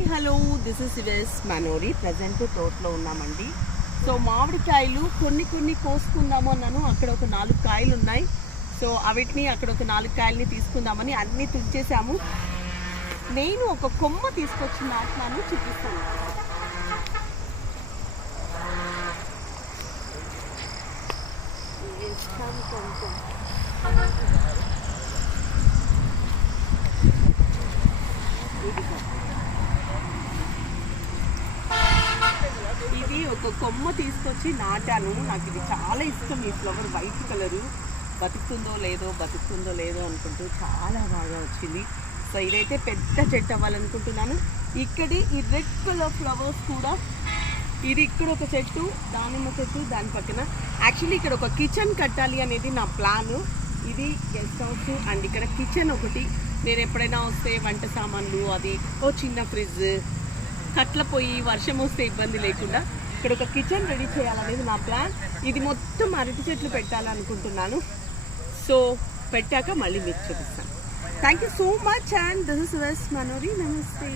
Hi hello this is వెస్ Manori. Present తోటలో ఉన్నామండి. సో మామిడికాయలు కొన్ని కోసుకుందాము అన్నాను. అక్కడ ఒక 4 కాయలు ఉన్నాయి. సో అవిటిని అక్కడ ఒక 4 కాయలని తీసుకుందామని అన్నీ తుంచేసాము. నేను ఒక కొమ్మ తీసుకొచ్చి నాటున్నాను, చూపిస్తాను. ఇది ఒక కొమ్మ తీసుకొచ్చి నాటాను. నాకు ఇది చాలా ఇష్టం. ఈ ఫ్లవర్ వైట్ కలరు బతుకుతుందో లేదో అనుకుంటూ చాలా బాగా వచ్చింది. సో ఇదైతే పెద్ద చెట్టు అవ్వాలనుకుంటున్నాను. ఇక్కడి ఈ రెడ్ కలర్ ఫ్లవర్స్ కూడా, ఇది ఇక్కడ ఒక చెట్టు, దానిమ్మ చెట్టు, దాని పక్కన యాక్చువల్లీ ఇక్కడ ఒక కిచెన్ కట్టాలి అనేది నా ప్లాను. ఇది గెస్ట్ హౌస్ అండ్ ఇక్కడ కిచెన్ ఒకటి. నేను ఎప్పుడైనా వస్తే వంట సామాన్లు, అది ఓ చిన్న ఫ్రిడ్జ్, కట్ల పొయ్యి, వర్షం వస్తే ఇబ్బంది లేకుండా ఇక్కడ ఒక కిచెన్ రెడీ చేయాలనేది నా ప్లాన్. ఇది మొత్తం అరటి చెట్లు పెట్టాలనుకుంటున్నాను. సో పెట్టాక మళ్ళీ మీకు చూపిస్తాను. Thank you so much and this is వెస్ మనోరి. నమస్తే.